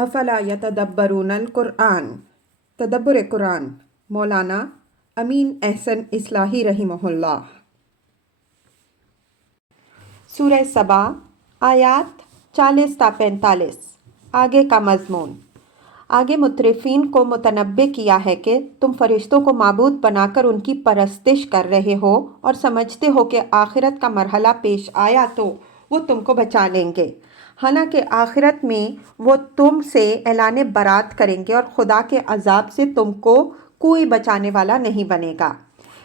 افلا یتدبرون القرآن، تدبر قرآن، مولانا امین احسن اصلاحی رحمہ اللہ۔ سورہ سبا، آیات 40 تا 45۔ آگے کا مضمون۔ آگے مترفین کو متنبع کیا ہے کہ تم فرشتوں کو معبود بنا کر ان کی پرستش کر رہے ہو اور سمجھتے ہو کہ آخرت کا مرحلہ پیش آیا تو وہ تم کو بچا لیں گے، حالانکہ آخرت میں وہ تم سے اعلان برات کریں گے اور خدا کے عذاب سے تم کو کوئی بچانے والا نہیں بنے گا۔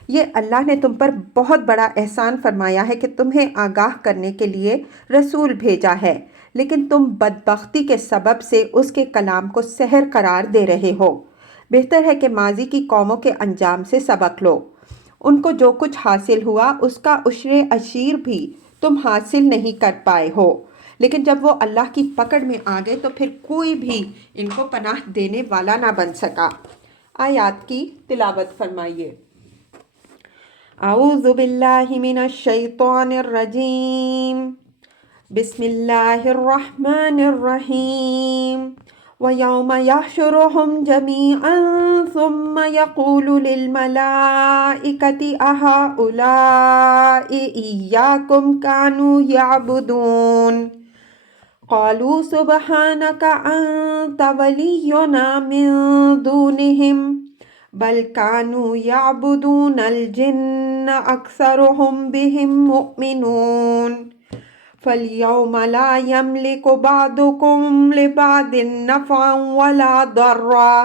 یہ اللہ نے تم پر بہت بڑا احسان فرمایا ہے کہ تمہیں آگاہ کرنے کے لیے رسول بھیجا ہے، لیکن تم بدبختی کے سبب سے اس کے کلام کو سحر قرار دے رہے ہو۔ بہتر ہے کہ ماضی کی قوموں کے انجام سے سبق لو۔ ان کو جو کچھ حاصل ہوا اس کا عشر عشیر بھی تم حاصل نہیں کر پائے ہو، لیکن جب وہ اللہ کی پکڑ میں آ گئے تو پھر کوئی بھی ان کو پناہ دینے والا نہ بن سکا۔ آیات کی تلاوت فرمائیے۔ اعوذ باللہ من الشیطان الرجیم، بسم اللہ الرحمن الرحیم۔ وَيَوْمَ يَحْشُرُهُمْ جَمِيعًا ثُمَّ يَقُولُ لِلْمَلَائِكَةِ أَهَؤُلَاءِ إِيَّاكُمْ كَانُوا يَعْبُدُونَ قَالُوا سُبْحَانَكَ أَنْتَ وَلِيُّنَا مِنْ دُونِهِمْ بَلْ كَانُوا يَعْبُدُونَ الْجِنَّ أَكْثَرُهُمْ بِهِمْ مُؤْمِنُونَ فَالْيَوْمَ لَا يَمْلِكُ بَعْضُكُمْ لِبَعْضٍ نَفْعًا وَلَا ضَرًّا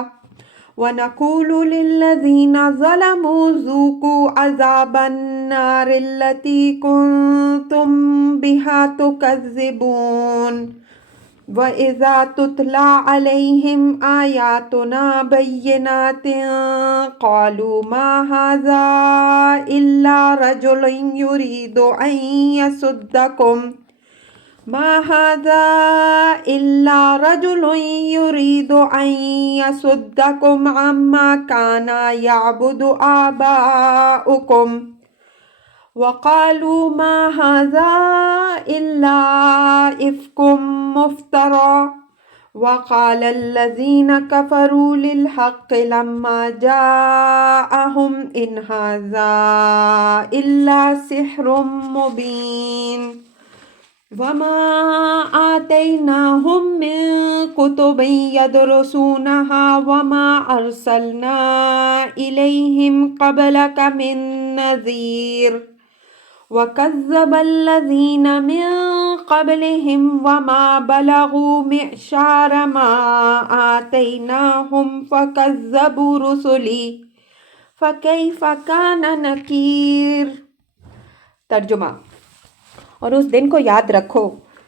وَنَقُولُ لِلَّذِينَ ظَلَمُوا ذُوقُوا عَذَابَ النَّارِ الَّتِي كُنْتُمْ بِهَا تُكَذِّبُونَ وَإِذَا تُتْلَى عَلَيْهِمْ آيَاتُنَا بَيِّنَاتٍ قَالُوا مَا هَذَا إِلَّا رَجُلٌ يُرِيدُ أَن يَصُدَّكُمْ عَمَّا كَانَ يَعْبُدُ آبَاؤُكُمْ وَقَالُوا مَا هَذَا إِلَّا إِفْكٌ مُفْتَرًى وَقَالَ الَّذِينَ كَفَرُوا لِلْحَقِّ لَمَّا جَاءَهُمْ إِنْ هَذَا إِلَّا سِحْرٌ مُبِينٌ وَمَا آتَيْنَاهُمْ مِنْ كُتُبٍ يَدْرُسُونَهَا وَمَا أَرْسَلْنَا إِلَيْهِمْ قَبْلَكَ مِنْ نَذِيرٍ وَكَذَّبَ الَّذِينَ مِنْ قَبْلِهِمْ وَمَا بَلَغُوا مِعْشَارَ مَا آتَيْنَاهُمْ فَكَذَّبُوا رُسُلِي فَكَيْفَ كَانَ نَكِيرِ۔ ترجمہ۔ اور اس دن کو یاد رکھو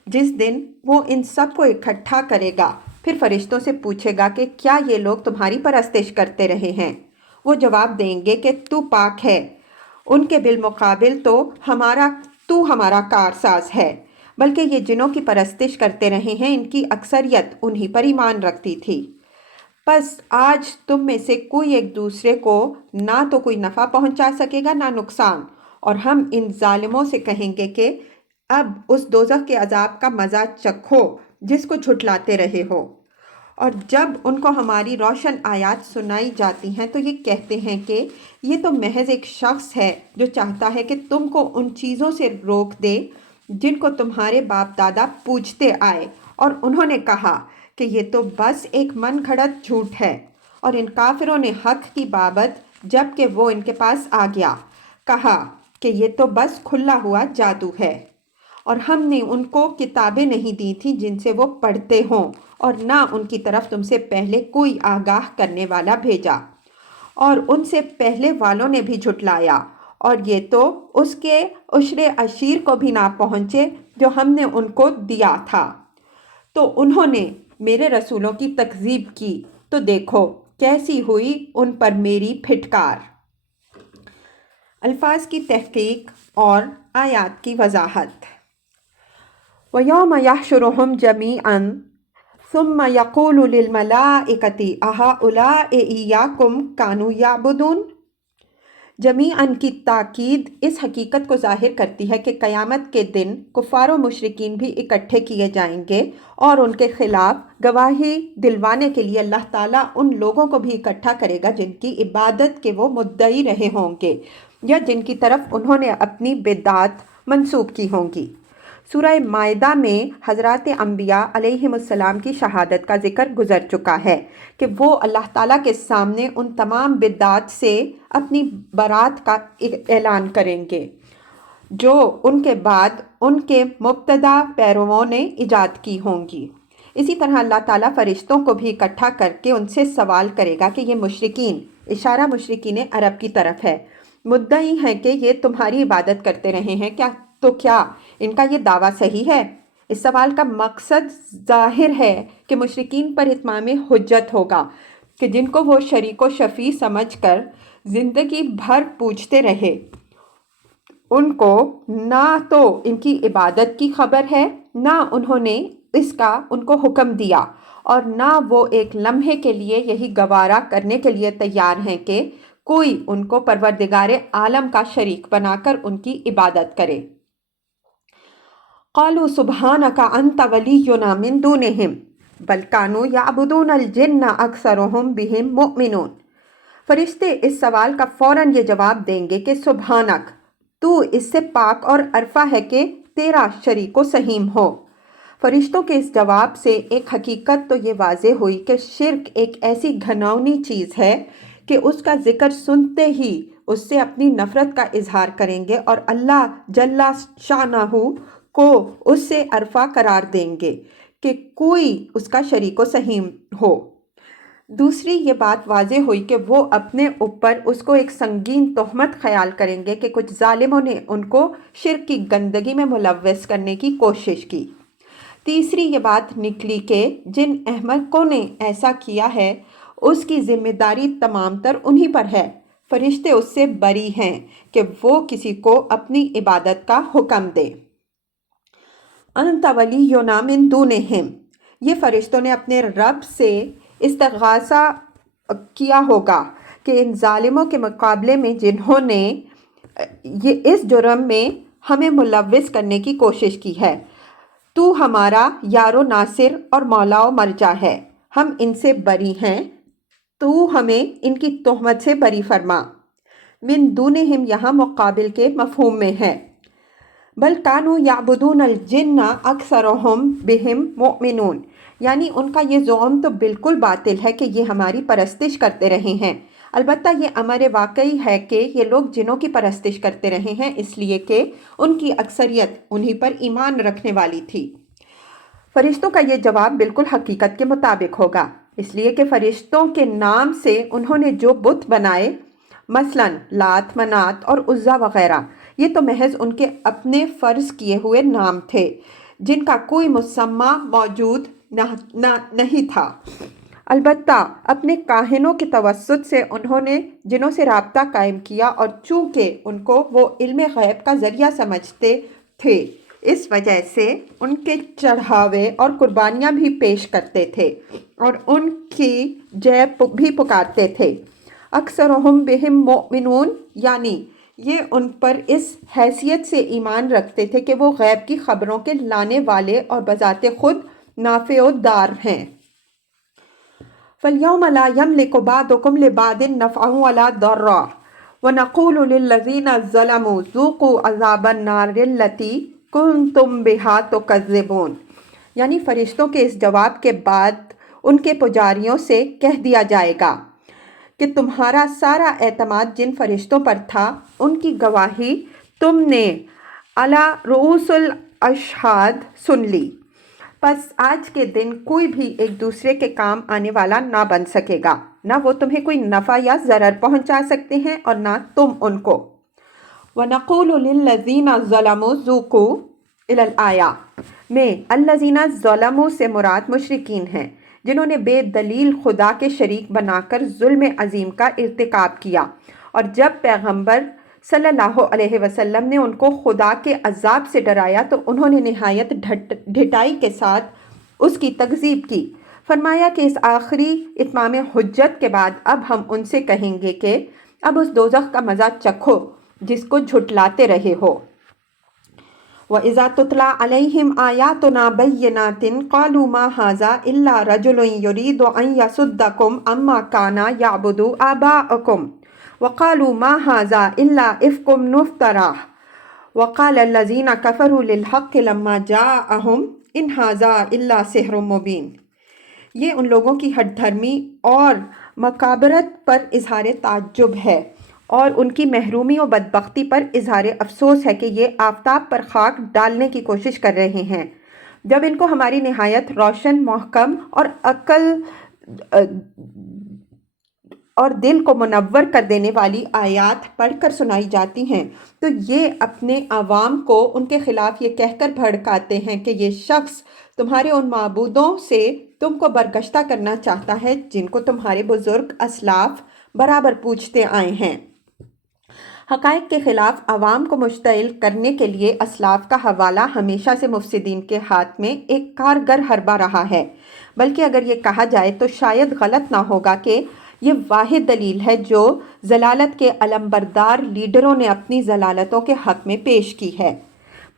جس دن وہ ان سب کو اکٹھا کرے گا، پھر فرشتوں سے پوچھے گا کہ کیا یہ لوگ تمہاری پرستش کرتے رہے ہیں؟ وہ جواب دیں گے کہ تو پاک ہے، ان کے بالمقابل تو ہمارا کارساز ہے، بلکہ یہ جنوں کی پرستش کرتے رہے ہیں ان کی اکثریت انہی پر ایمان رکھتی تھی۔ پس آج تم میں سے کوئی ایک دوسرے کو نہ تو کوئی نفع پہنچا سکے گا نہ نقصان، اور ہم ان ظالموں سے کہیں گے کہ اب اس دوزخ کے عذاب کا مزہ چکھو جس کو جھٹلاتے رہے ہو۔ اور جب ان کو ہماری روشن آیات سنائی جاتی ہیں تو یہ کہتے ہیں کہ یہ تو محض ایک شخص ہے جو چاہتا ہے کہ تم کو ان چیزوں سے روک دے جن کو تمہارے باپ دادا پوجتے آئے، اور انہوں نے کہا کہ یہ تو بس ایک من گھڑت جھوٹ ہے۔ اور ان کافروں نے حق کی بابت جب کہ وہ ان کے پاس آ گیا کہا کہ یہ تو بس کھلا ہوا جادو ہے، اور ہم نے ان کو کتابیں نہیں دی تھی جن سے وہ پڑھتے ہوں، اور نہ ان کی طرف تم سے پہلے کوئی آگاہ کرنے والا بھیجا، اور ان سے پہلے والوں نے بھی جھٹلایا، اور یہ تو اس کے عشر عشیر کو بھی نہ پہنچے جو ہم نے ان کو دیا تھا۔ تو انہوں نے میرے رسولوں کی تکذیب کی، تو دیکھو کیسی ہوئی ان پر میری پھٹکار۔ الفاظ کی تحقیق اور آیات کی وضاحت۔ وَيَوْمَ يَحْشُرُهُمْ جَمِيعًا ثُمَّ يَقُولُ لِلْمَلَائِكَةِ أَهَؤُلَاءِ إِيَّاكُمْ كَانُوا يَعْبُدُونَ۔ جمیعاً کی تاکید اس حقیقت کو ظاہر کرتی ہے کہ قیامت کے دن کفار و مشرکین بھی اکٹھے کیے جائیں گے اور ان کے خلاف گواہی دلوانے کے لیے اللہ تعالیٰ ان لوگوں کو بھی اکٹھا کرے گا جن کی عبادت کے وہ مدعی رہے ہوں گے یا جن کی طرف انہوں نے اپنی بدعات منسوب کی ہوں گی۔ سورہ مائدہ میں حضرات انبیاء علیہم السلام کی شہادت کا ذکر گزر چکا ہے کہ وہ اللہ تعالیٰ کے سامنے ان تمام بدعات سے اپنی برات کا اعلان کریں گے جو ان کے بعد ان کے مبتدا پیرووں نے ایجاد کی ہوں گی۔ اسی طرح اللہ تعالیٰ فرشتوں کو بھی اکٹھا کر کے ان سے سوال کرے گا کہ یہ مشرکین، اشارہ مشرکین عرب کی طرف ہے، مدعی ہیں کہ یہ تمہاری عبادت کرتے رہے ہیں، کیا ان کا یہ دعویٰ صحیح ہے؟ اس سوال کا مقصد ظاہر ہے کہ مشرکین پر اتمام حجت ہوگا کہ جن کو وہ شریک و شفیع سمجھ کر زندگی بھر پوچھتے رہے، ان کو نہ تو ان کی عبادت کی خبر ہے، نہ انہوں نے اس کا ان کو حکم دیا، اور نہ وہ ایک لمحے کے لیے یہی گوارا کرنے کے لیے تیار ہیں کہ کوئی ان کو پروردگار عالم کا شریک بنا کر ان کی عبادت کرے۔ قالوا سبحانک انت ولینا من دونہم بل کانوا یعبدون الجن اکثرہم بہم مؤمنون۔ فرشتے اس سوال کا فوراً یہ جواب دیں گے کہ سبحانک، تو اس سے پاک اور عرفہ ہے کہ تیرا شریک و سہیم ہو۔ فرشتوں کے اس جواب سے ایک حقیقت تو یہ واضح ہوئی کہ شرک ایک ایسی گھناؤنی چیز ہے کہ اس کا ذکر سنتے ہی اس سے اپنی نفرت کا اظہار کریں گے اور اللہ جل شانہ کو اس سے عرفہ قرار دیں گے کہ کوئی اس کا شریک و سہیم ہو۔ دوسری یہ بات واضح ہوئی کہ وہ اپنے اوپر اس کو ایک سنگین تہمت خیال کریں گے کہ کچھ ظالموں نے ان کو شرک کی گندگی میں ملوث کرنے کی کوشش کی۔ تیسری یہ بات نکلی کہ جن احمقوں نے ایسا کیا ہے اس کی ذمہ داری تمام تر انہی پر ہے۔ فرشتے اس سے بری ہیں کہ وہ کسی کو اپنی عبادت کا حکم دے۔ انت ولینا من دونہم، یہ فرشتوں نے اپنے رب سے استغاثہ کیا ہوگا کہ ان ظالموں کے مقابلے میں جنہوں نے یہ اس جرم میں ہمیں ملوث کرنے کی کوشش کی ہے، تو ہمارا یار و ناصر اور مولا و مرجع ہے، ہم ان سے بری ہیں، تو ہمیں ان کی تہمت سے بری فرما۔ من دونہم یہاں مقابل کے مفہوم میں ہے۔ بل کانوا یعبدون الجن اکثرہم بہم مؤمنون، یعنی ان کا یہ زعم تو بالکل باطل ہے کہ یہ ہماری پرستش کرتے رہے ہیں، البتہ یہ امر واقعی ہے کہ یہ لوگ جنوں کی پرستش کرتے رہے ہیں اس لیے کہ ان کی اکثریت انہی پر ایمان رکھنے والی تھی۔ فرشتوں کا یہ جواب بالکل حقیقت کے مطابق ہوگا، اس لیے کہ فرشتوں کے نام سے انہوں نے جو بت بنائے، مثلاً لات، منات اور عزا وغیرہ، یہ تو محض ان کے اپنے فرض کیے ہوئے نام تھے جن کا کوئی مسمى موجود نہیں تھا۔ البتہ اپنے کاہنوں کے توسط سے انہوں نے جنوں سے رابطہ قائم کیا اور چونکہ ان کو وہ علم غیب کا ذریعہ سمجھتے تھے اس وجہ سے ان کے چڑھاوے اور قربانیاں بھی پیش کرتے تھے اور ان کی جے بھی پکارتے تھے۔ اکثرہم بہم مؤمنون، یعنی یہ ان پر اس حیثیت سے ایمان رکھتے تھے کہ وہ غیب کی خبروں کے لانے والے اور بذات خود نافع و دار ہیں۔ فَالْيَوْمَ لَا يَمْلِكُ بَعْضُكُمْ لِبَعْضٍ نَفْعًا وَلَا ضَرًّا وَنَقُولُ لِلَّذِينَ ظَلَمُوا ذُوقُوا عَذَابَ النَّارِ الَّتِي كُنْتُمْ بِهَا تُكَذِّبُونَ، یعنی فرشتوں کے اس جواب کے بعد ان کے پجاریوں سے کہہ دیا جائے گا کہ تمہارا سارا اعتماد جن فرشتوں پر تھا ان کی گواہی تم نے علی رؤوس الاشہاد سن لی، پس آج کے دن کوئی بھی ایک دوسرے کے کام آنے والا نہ بن سکے گا، نہ وہ تمہیں کوئی نفع یا ضرر پہنچا سکتے ہیں اور نہ تم ان کو۔ وَنَقُولُ لِلَّذِينَ ظَلَمُوا ذُوقُوا إِلَى الْآيَةِ میں الَّذِينَ ظَلَمُوا سے مراد مشرکین ہیں جنہوں نے بے دلیل خدا کے شریک بنا کر ظلم عظیم کا ارتکاب کیا، اور جب پیغمبر صلی اللہ علیہ وسلم نے ان کو خدا کے عذاب سے ڈرایا تو انہوں نے نہایت ڈھٹائی کے ساتھ اس کی تکذیب کی۔ فرمایا کہ اس آخری اتمام حجت کے بعد اب ہم ان سے کہیں گے کہ اب اس دوزخ کا مزہ چکھو جس کو جھٹلاتے رہے ہو۔ وَإِذَا تُتْلَى عَلَيْهِمْ آيَاتُنَا بَيِّنَاتٍ قَالُوا مَا هَذَا إِلَّا رَجُلٌ يُرِيدُ أَن يَصُدَّكُمْ عَمَّا كَانَ يَعْبُدُ آبَاؤُكُمْ وَقَالُوا مَا هَذَا إِلَّا إِفْكٌ مُفْتَرًى وَقَالَ الَّذِينَ كَفَرُوا لِلْحَقِّ لَمَّا جَاءَهُمْ إِنْ هَذَا إِلَّا سِحْرٌ مُبِينٌ۔ یہ ان لوگوں کی ہٹ دھرمی اور مکابرت پر اظہار تعجب ہے، اور ان کی محرومی و بدبختی پر اظہار افسوس ہے کہ یہ آفتاب پر خاک ڈالنے کی کوشش کر رہے ہیں، جب ان کو ہماری نہایت روشن، محکم اور عقل اور دل کو منور کر دینے والی آیات پڑھ کر سنائی جاتی ہیں تو یہ اپنے عوام کو ان کے خلاف یہ کہہ کر بھڑکاتے ہیں کہ یہ شخص تمہارے ان معبودوں سے تم کو برگشتہ کرنا چاہتا ہے جن کو تمہارے بزرگ اسلاف برابر پوچھتے آئے ہیں۔ حقائق کے خلاف عوام کو مشتعل کرنے کے لیے اسلاف کا حوالہ ہمیشہ سے مفسدین کے ہاتھ میں ایک کارگر حربہ رہا ہے، بلکہ اگر یہ کہا جائے تو شاید غلط نہ ہوگا کہ یہ واحد دلیل ہے جو ضلالت کے علمبردار لیڈروں نے اپنی ضلالتوں کے حق میں پیش کی ہے۔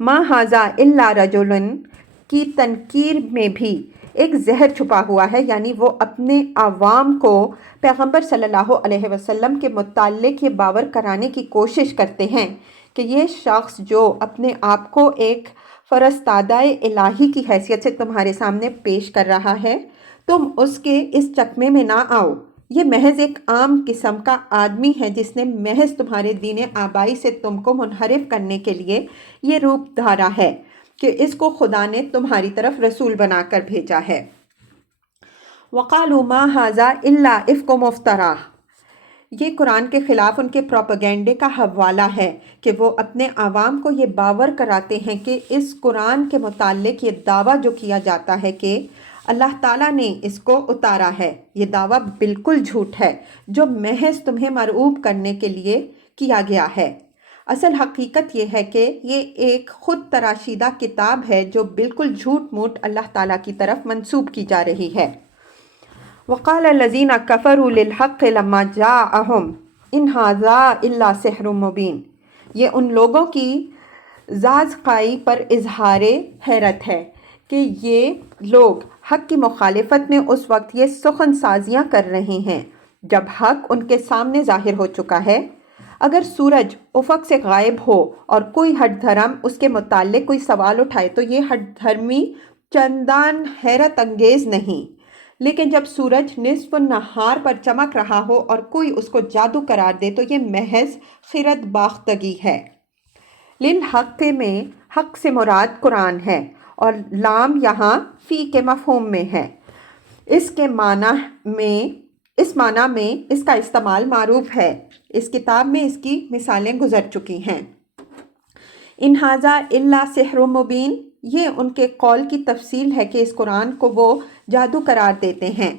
ما ھذا الا رجل کی تنکیر میں بھی ایک زہر چھپا ہوا ہے، یعنی وہ اپنے عوام کو پیغمبر صلی اللہ علیہ وسلم کے متعلق یہ باور کرانے کی کوشش کرتے ہیں کہ یہ شخص جو اپنے آپ کو ایک فرستادہ الہی کی حیثیت سے تمہارے سامنے پیش کر رہا ہے، تم اس کے اس چکمے میں نہ آؤ۔ یہ محض ایک عام قسم کا آدمی ہے جس نے محض تمہارے دین آبائی سے تم کو منحرف کرنے کے لیے یہ روپ دھارا ہے کہ اس کو خدا نے تمہاری طرف رسول بنا کر بھیجا ہے۔ وَقَالُوا مَا هَذَا إِلَّا إِفْكٌ مُفْتَرًى، یہ قرآن کے خلاف ان کے پروپیگنڈے کا حوالہ ہے کہ وہ اپنے عوام کو یہ باور کراتے ہیں کہ اس قرآن کے متعلق یہ دعویٰ جو کیا جاتا ہے کہ اللہ تعالیٰ نے اس کو اتارا ہے، یہ دعویٰ بالکل جھوٹ ہے جو محض تمہیں مرعوب کرنے کے لیے کیا گیا ہے۔ اصل حقیقت یہ ہے کہ یہ ایک خود تراشیدہ کتاب ہے جو بالکل جھوٹ موٹ اللہ تعالیٰ کی طرف منسوب کی جا رہی ہے۔ وَقَالَ الَّذِينَ كَفَرُوا لِلْحَقِّ لَمَّا جَاءَهُمْ إِنْ هَذَا إِلَّا سِحْرٌ مُبِينٌ، یہ ان لوگوں کی زازقائی پر اظہار حیرت ہے کہ یہ لوگ حق کی مخالفت میں اس وقت یہ سخن سازیاں کر رہے ہیں جب حق ان کے سامنے ظاہر ہو چکا ہے۔ اگر سورج افق سے غائب ہو اور کوئی ہٹ دھرم اس کے متعلق کوئی سوال اٹھائے تو یہ ہٹ دھرمی چندان حیرت انگیز نہیں، لیکن جب سورج نصف النہار پر چمک رہا ہو اور کوئی اس کو جادو قرار دے تو یہ محض خرد باختگی ہے۔ للحق میں حق سے مراد قرآن ہے اور لام یہاں فی کے مفہوم میں ہے۔ اس معنی میں اس کا استعمال معروف ہے، اس کتاب میں اس کی مثالیں گزر چکی ہیں۔ ان ھذا الا سحر مبین، یہ ان کے قول کی تفصیل ہے کہ اس قرآن کو وہ جادو قرار دیتے ہیں۔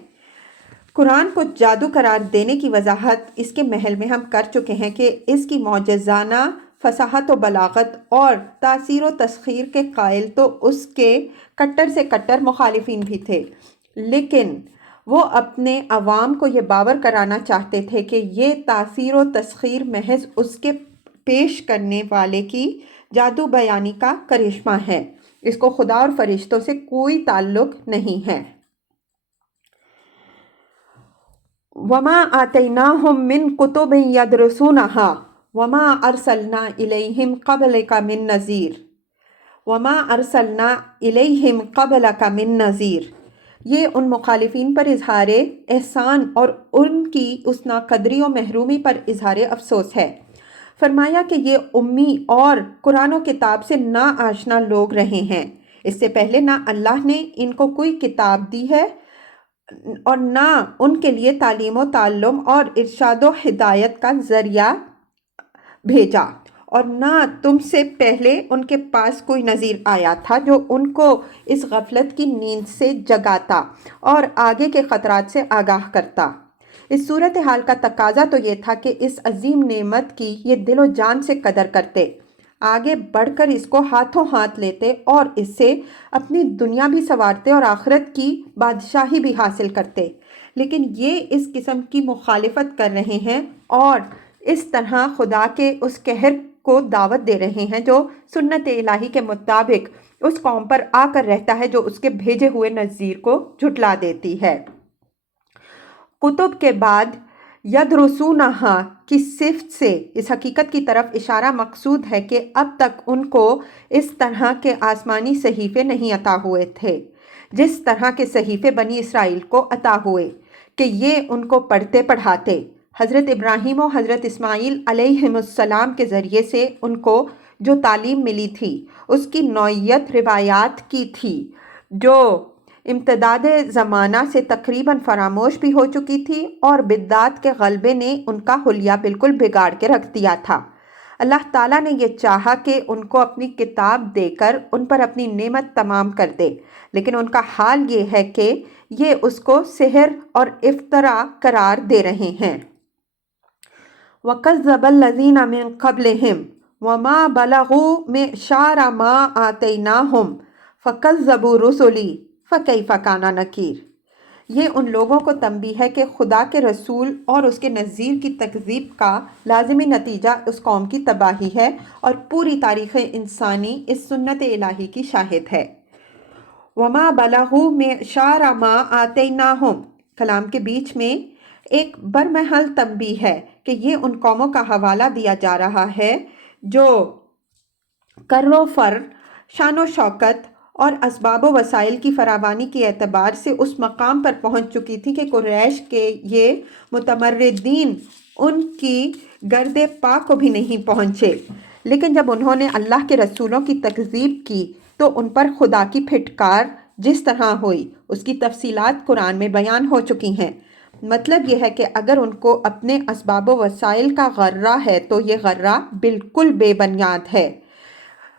قرآن کو جادو قرار دینے کی وضاحت اس کے محل میں ہم کر چکے ہیں کہ اس کی معجزانہ فصاحت و بلاغت اور تاثیر و تسخیر کے قائل تو اس کے کٹر سے کٹر مخالفین بھی تھے، لیکن وہ اپنے عوام کو یہ باور کرانا چاہتے تھے کہ یہ تاثیر و تسخیر محض اس کے پیش کرنے والے کی جادو بیانی کا کرشمہ ہے، اس کو خدا اور فرشتوں سے کوئی تعلق نہیں ہے۔ وَمَا آتَيْنَاهُم مِّن كُتُبٍ يَدْرُسُونَهَا وَمَا أَرْسَلْنَا إِلَيْهِمْ قَبْلَكَ مِن نَذِيرٍ وَمَا أَرْسَلْنَا إِلَيْهِمْ قَبْلَكَ مِن نَذِيرٍ، یہ ان مخالفین پر اظہار احسان اور ان کی اس ناقدری و محرومی پر اظہار افسوس ہے۔ فرمایا کہ یہ امی اور قرآن و کتاب سے نا آشنا لوگ رہے ہیں، اس سے پہلے نہ اللہ نے ان کو کوئی کتاب دی ہے اور نہ ان کے لیے تعلیم و تعلم اور ارشاد و ہدایت کا ذریعہ بھیجا، اور نہ تم سے پہلے ان کے پاس کوئی نذیر آیا تھا جو ان کو اس غفلت کی نیند سے جگاتا اور آگے کے خطرات سے آگاہ کرتا۔ اس صورتحال کا تقاضا تو یہ تھا کہ اس عظیم نعمت کی یہ دل و جان سے قدر کرتے، آگے بڑھ کر اس کو ہاتھوں ہاتھ لیتے اور اس سے اپنی دنیا بھی سنوارتے اور آخرت کی بادشاہی بھی حاصل کرتے، لیکن یہ اس قسم کی مخالفت کر رہے ہیں اور اس طرح خدا کے اس قہر کو دعوت دے رہے ہیں جو سنت الہی کے مطابق اس قوم پر آ کر رہتا ہے جو اس کے بھیجے ہوئے نذیر کو جھٹلا دیتی ہے۔ کتب کے بعد یدرسونہا کی صفت سے اس حقیقت کی طرف اشارہ مقصود ہے کہ اب تک ان کو اس طرح کے آسمانی صحیفے نہیں عطا ہوئے تھے جس طرح کے صحیفے بنی اسرائیل کو عطا ہوئے کہ یہ ان کو پڑھتے پڑھاتے۔ حضرت ابراہیم و حضرت اسماعیل علیہم السلام کے ذریعے سے ان کو جو تعلیم ملی تھی اس کی نوعیت روایات کی تھی جو امتداد زمانہ سے تقریباً فراموش بھی ہو چکی تھی، اور بدعات کے غلبے نے ان کا حلیہ بالکل بگاڑ کے رکھ دیا تھا۔ اللہ تعالیٰ نے یہ چاہا کہ ان کو اپنی کتاب دے کر ان پر اپنی نعمت تمام کر دے، لیکن ان کا حال یہ ہے کہ یہ اس کو سحر اور افطرا قرار دے رہے ہیں۔ وَكَذَّبَ الَّذِينَ مِن قَبْلِهِمْ وَمَا بَلَغُوا مِعْشَارَ مَا آتَيْنَاهُمْ فَكَذَّبُوا رُسُلِي فَكَيْفَ كَانَ نَكِيرِ۔ یہ ان لوگوں کو تنبیہ ہے کہ خدا کے رسول اور اس کے نذیر کی تکذیب کا لازمی نتیجہ اس قوم کی تباہی ہے، اور پوری تاریخ انسانی اس سنت الہی کی شاہد ہے۔ وَمَا بَلَغُوا مِعْشَارَ مَا آتَيْنَاهُمْ کلام کے بیچ میں ایک برمحل تنبیہ ہے کہ یہ ان قوموں کا حوالہ دیا جا رہا ہے جو کر و فر، شان و شوکت اور اسباب و وسائل کی فراوانی کے اعتبار سے اس مقام پر پہنچ چکی تھی کہ قریش کے یہ متمردین ان کی گرد پا کو بھی نہیں پہنچے، لیکن جب انہوں نے اللہ کے رسولوں کی تکذیب کی تو ان پر خدا کی پھٹکار جس طرح ہوئی اس کی تفصیلات قرآن میں بیان ہو چکی ہیں۔ مطلب یہ ہے کہ اگر ان کو اپنے اسباب و وسائل کا غرہ ہے تو یہ غرہ بالکل بے بنیاد ہے۔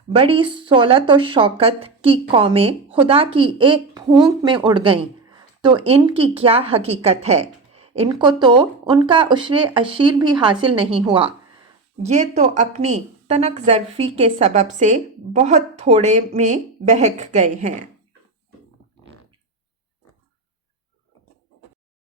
بڑی سہولت و شوکت کی قومیں خدا کی ایک پھونک میں اڑ گئیں تو ان کی کیا حقیقت ہے؟ ان کو تو ان کا عشر عشیر بھی حاصل نہیں ہوا، یہ تو اپنی تنک ظرفی کے سبب سے بہت تھوڑے میں بہک گئے ہیں۔